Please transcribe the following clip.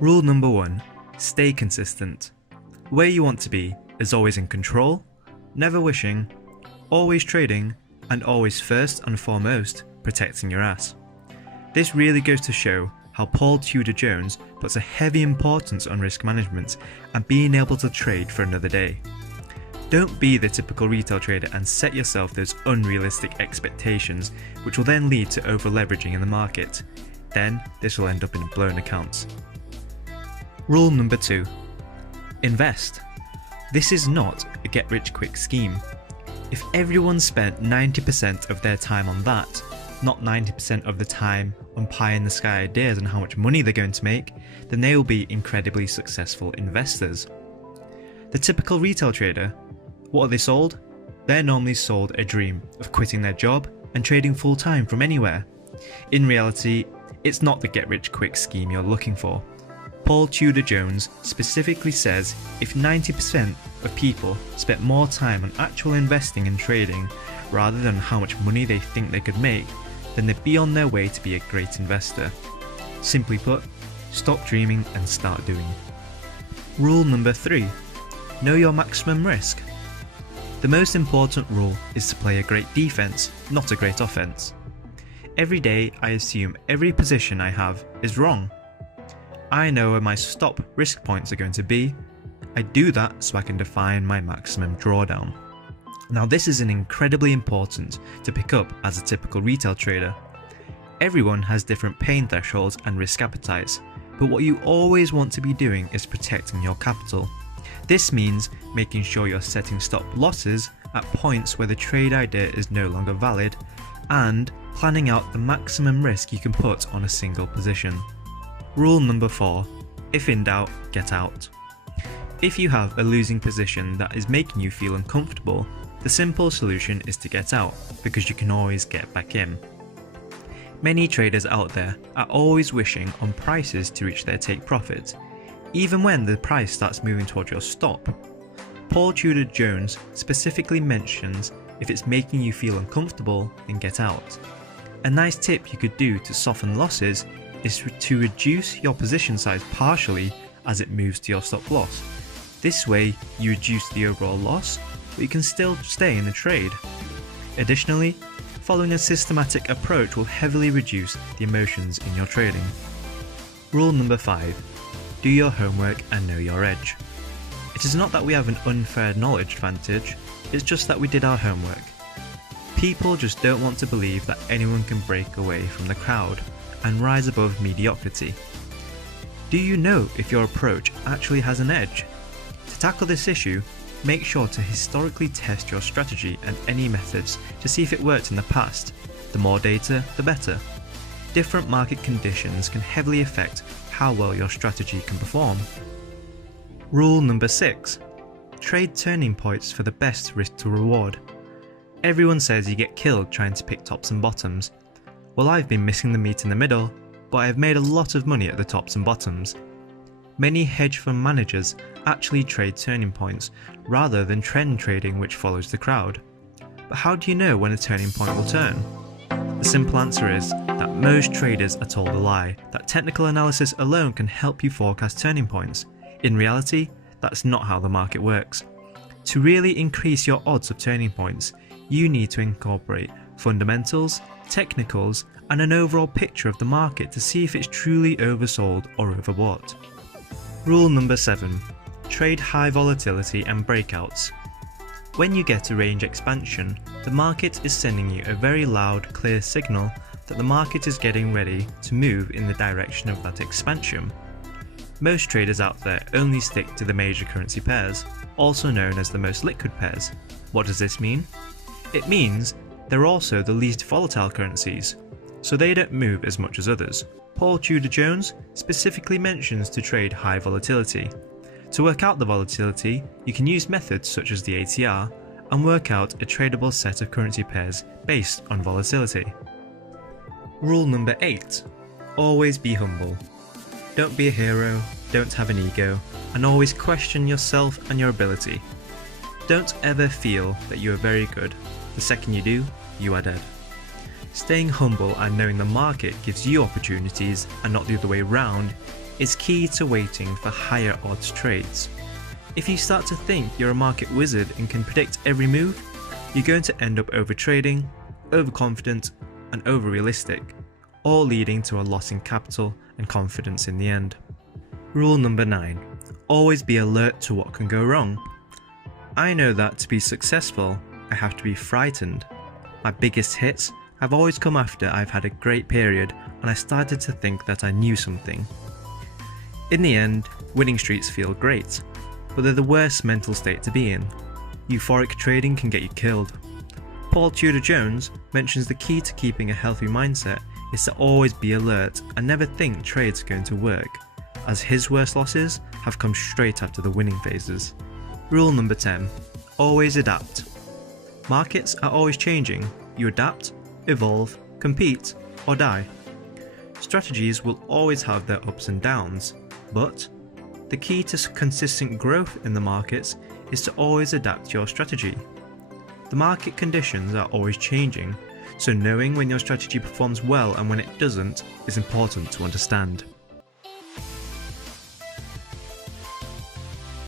Rule number 1. Stay consistent. Where you want to be is always in control, never wishing, always trading, and always first and foremost protecting your ass. This really goes to show how Paul Tudor Jones puts a heavy importance on risk management and being able to trade for another day. Don't be the typical retail trader and set yourself those unrealistic expectations, which will then lead to over leveraging in the market. Then this will end up in blown accounts. Rule number 2. Invest. This is not a get-rich-quick scheme. If everyone spent 90% of their time on that, not 90% of the time on pie-in-the-sky ideas on how much money they're going to make, then they will be incredibly successful investors. The typical retail trader, what are they sold? They're normally sold a dream of quitting their job and trading full-time from anywhere. In reality, it's not the get-rich-quick scheme you're looking for. Paul Tudor Jones specifically says if 90% of people spent more time on actual investing and trading rather than how much money they think they could make, then they'd be on their way to be a great investor. Simply put, stop dreaming and start doing. Rule number 3. Know your maximum risk. The most important rule is to play a great defense, not a great offense. Every day I assume every position I have is wrong. I know where my stop risk points are going to be. I do that so I can define my maximum drawdown. Now this is incredibly important to pick up as a typical retail trader. Everyone has different pain thresholds and risk appetites, but what you always want to be doing is protecting your capital. This means making sure you're setting stop losses at points where the trade idea is no longer valid and planning out the maximum risk you can put on a single position. Rule number 4. If in doubt, get out. If you have a losing position that is making you feel uncomfortable, the simple solution is to get out, because you can always get back in. Many traders out there are always wishing on prices to reach their take profit, even when the price starts moving towards your stop. Paul Tudor Jones specifically mentions if it's making you feel uncomfortable, then get out. A nice tip you could do to soften losses is to reduce your position size partially as it moves to your stop loss. This way you reduce the overall loss, but you can still stay in the trade. Additionally, following a systematic approach will heavily reduce the emotions in your trading. Rule number 5. Do your homework and know your edge. It is not that we have an unfair knowledge advantage, it's just that we did our homework. People just don't want to believe that anyone can break away from the crowd and rise above mediocrity. Do you know if your approach actually has an edge? To tackle this issue, make sure to historically test your strategy and any methods to see if it worked in the past. The more data, the better. Different market conditions can heavily affect how well your strategy can perform. Rule number 6. Trade turning points for the best risk to reward. Everyone says you get killed trying to pick tops and bottoms. Well, I've been missing the meat in the middle, but I've made a lot of money at the tops and bottoms. Many hedge fund managers actually trade turning points rather than trend trading, which follows the crowd. But how do you know when a turning point will turn? The simple answer is that most traders are told a lie, that technical analysis alone can help you forecast turning points. In reality, that's not how the market works. To really increase your odds of turning points, you need to incorporate fundamentals, technicals, and an overall picture of the market to see if it's truly oversold or overbought. Rule number 7. Trade high volatility and breakouts. When you get a range expansion, the market is sending you a very loud, clear signal that the market is getting ready to move in the direction of that expansion. Most traders out there only stick to the major currency pairs, also known as the most liquid pairs. What does this mean? It means they're also the least volatile currencies, so they don't move as much as others. Paul Tudor Jones specifically mentions to trade high volatility. To work out the volatility, you can use methods such as the ATR and work out a tradable set of currency pairs based on volatility. Rule number 8. Always be humble. Don't be a hero, don't have an ego, and always question yourself and your ability. Don't ever feel that you are very good. The second you do, you are dead. Staying humble and knowing the market gives you opportunities and not the other way around is key to waiting for higher odds trades. If you start to think you're a market wizard and can predict every move, you're going to end up overtrading, overconfident, and over-realistic, all leading to a loss in capital and confidence in the end. Rule number 9. Always be alert to what can go wrong. I know that to be successful, I have to be frightened. My biggest hits have always come after I've had a great period and I started to think that I knew something. In the end, winning streaks feel great, but they're the worst mental state to be in. Euphoric trading can get you killed. Paul Tudor Jones mentions the key to keeping a healthy mindset is to always be alert and never think trades are going to work, as his worst losses have come straight after the winning phases. Rule number 10. Always adapt. Markets are always changing. You adapt, evolve, compete, or die. Strategies will always have their ups and downs, but the key to consistent growth in the markets is to always adapt your strategy. The market conditions are always changing, so knowing when your strategy performs well and when it doesn't is important to understand.